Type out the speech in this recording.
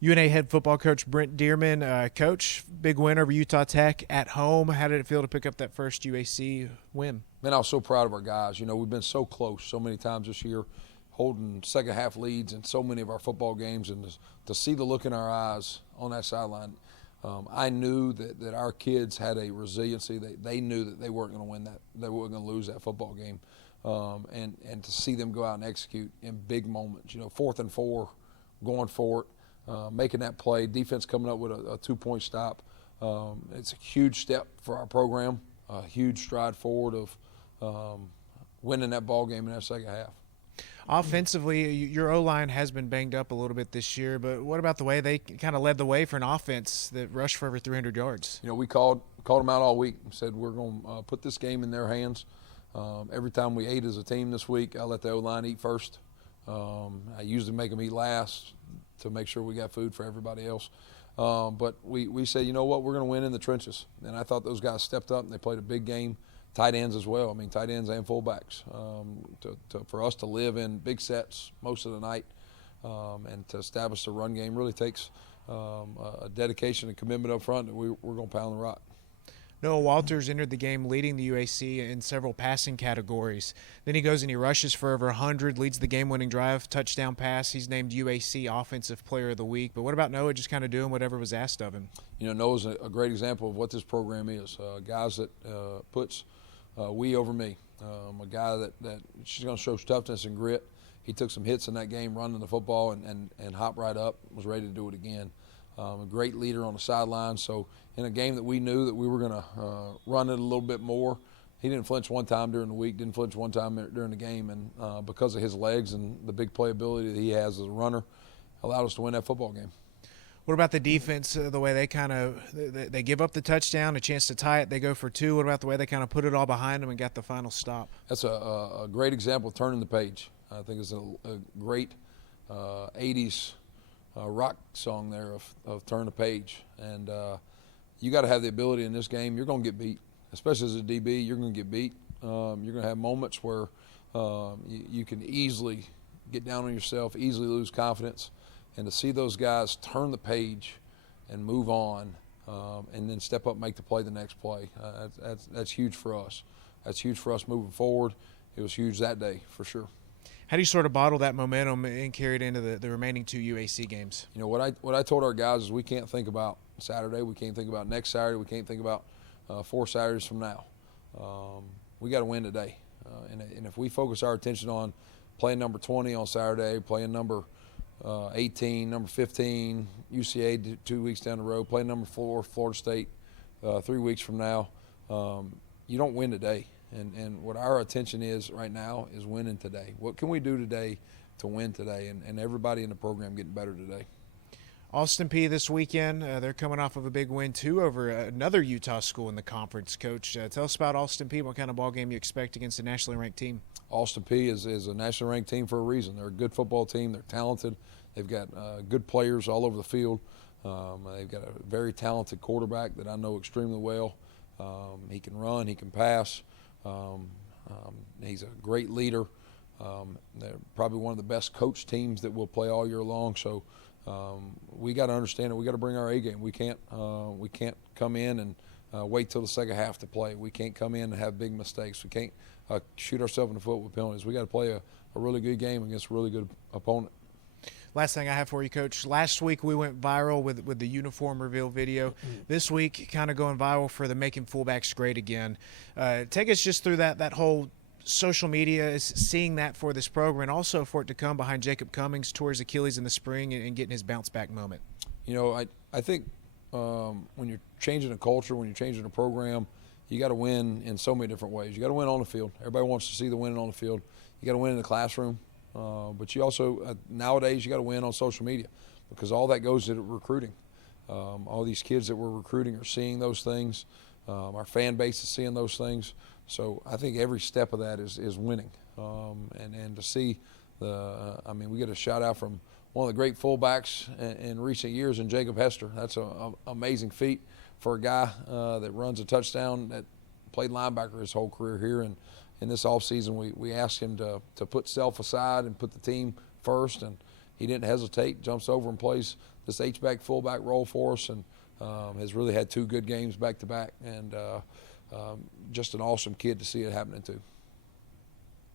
UNA head football coach Brent Dearmon. Coach, big win over Utah Tech at home. How did it feel to pick up that first UAC win? Man, I was so proud of our guys. You know, we've been so close so many times this year, holding second half leads in so many of our football games, and to see the look in our eyes on that sideline, I knew that our kids had a resiliency. They knew that they weren't going to win that, they weren't going to lose that football game, and to see them go out and execute in big moments. You know, 4th and 4, going for it, making that play, defense coming up with a 2-point stop. It's a huge step for our program, a huge stride forward of winning that ball game in that second half. Offensively, your O-line has been banged up a little bit this year, but what about the way they kind of led the way for an offense that rushed for over 300 yards? You know, we called them out all week and said we're going to put this game in their hands. Every time we ate as a team this week, I let the O-line eat first. I usually make them eat last to make sure we got food for everybody else. But we said, you know what, we're going to win in the trenches. And I thought those guys stepped up and they played a big game. Tight ends as well. I mean, tight ends and fullbacks. For us to live in big sets most of the night and to establish the run game really takes a dedication and commitment up front that we're going to pound the rock. Noah Walters entered the game leading the UAC in several passing categories. Then he goes and he rushes for over 100, leads the game-winning drive, touchdown pass. He's named UAC Offensive Player of the Week. But what about Noah just kind of doing whatever was asked of him? You know, Noah's a great example of what this program is. Guys that puts we over me. A guy that she's going to show toughness and grit. He took some hits in that game running the football and hopped right up, was ready to do it again. A great leader on the sideline. So in a game that we knew that we were going to run it a little bit more, he didn't flinch one time during the week, didn't flinch one time during the game. And because of his legs and the big playability that he has as a runner, allowed us to win that football game. What about the defense, the way they give up the touchdown, a chance to tie it, they go for 2. What about the way they kind of put it all behind them and got the final stop? That's a great example of turning the page. I think it's a great 80s rock song there of turn the page. And you got to have the ability in this game. You're going to get beat, especially as a DB. You're going to get beat. You're going to have moments where you can easily get down on yourself, easily lose confidence. And to see those guys turn the page and move on and then step up and make the play the next play, that's huge for us. That's huge for us moving forward. It was huge that day for sure. How do you sort of bottle that momentum and carry it into the remaining 2 UAC games? You know, what I told our guys is we can't think about Saturday. We can't think about next Saturday. We can't think about 4 Saturdays from now. We got to win today. And if we focus our attention on playing number 20 on Saturday, playing number 18, number 15, UCA 2 weeks down the road, playing number 4, Florida State 3 weeks from now, you don't win today. And what our attention is right now is winning today. What can we do today to win today? And everybody in the program getting better today. Austin Peay this weekend, they're coming off of a big win, too, over another Utah school in the conference. Coach, tell us about Austin Peay. What kind of ball game you expect against a nationally ranked team? Austin Peay is a nationally ranked team for a reason. They're a good football team. They're talented. They've got good players all over the field. They've got a very talented quarterback that I know extremely well. He can run. He can pass. He's a great leader. They're probably one of the best coach teams that will play all year long. So we got to understand that we got to bring our A game. We can't come in and wait till the second half to play. We can't come in and have big mistakes. We can't shoot ourselves in the foot with penalties. We got to play a really good game against a really good opponent. Last thing I have for you, Coach. Last week we went viral with the uniform reveal video. This week, kind of going viral for the Making Fullbacks Great Again. Take us just through that whole social media, is seeing that for this program, and also for it to come behind Jacob Cummings towards Achilles in the spring and getting his bounce-back moment. You know, I think when you're changing a culture, when you're changing a program, you got to win in so many different ways. You got to win on the field. Everybody wants to see the winning on the field. You got to win in the classroom. But you also, nowadays, you got to win on social media because all that goes into recruiting. All these kids that we're recruiting are seeing those things. Our fan base is seeing those things. So I think every step of that is winning. And to see we get a shout out from one of the great fullbacks in recent years in Jacob Hester. That's an amazing feat for a guy that runs a touchdown, that played linebacker his whole career here. And in this offseason, we asked him to put self aside and put the team first. And he didn't hesitate, jumps over and plays this H-back, fullback role for us, and has really had 2 good games back to back, and just an awesome kid to see it happening to.